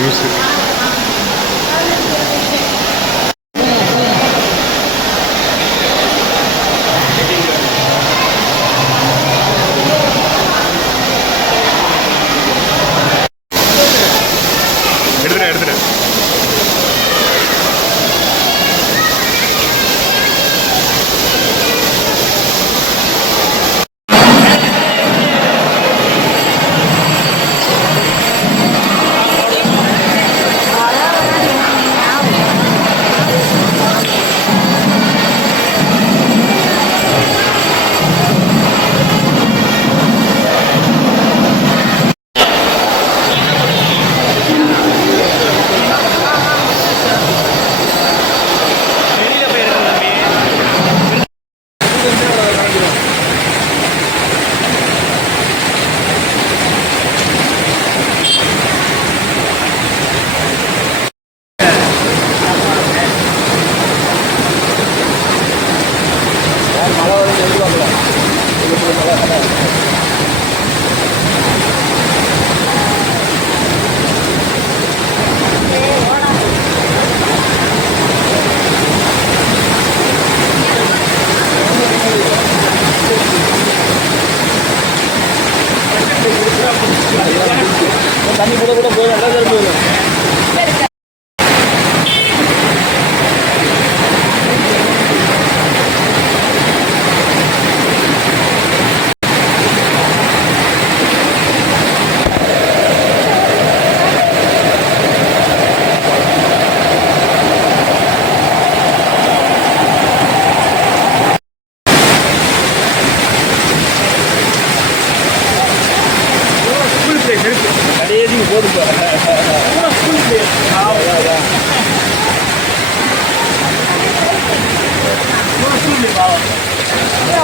Music. தண்ணி கூட கூட போய் நல்லா தான் போயிடும்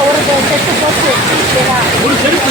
ஒரு செட்டு போட்டு ஒரு செருப்பு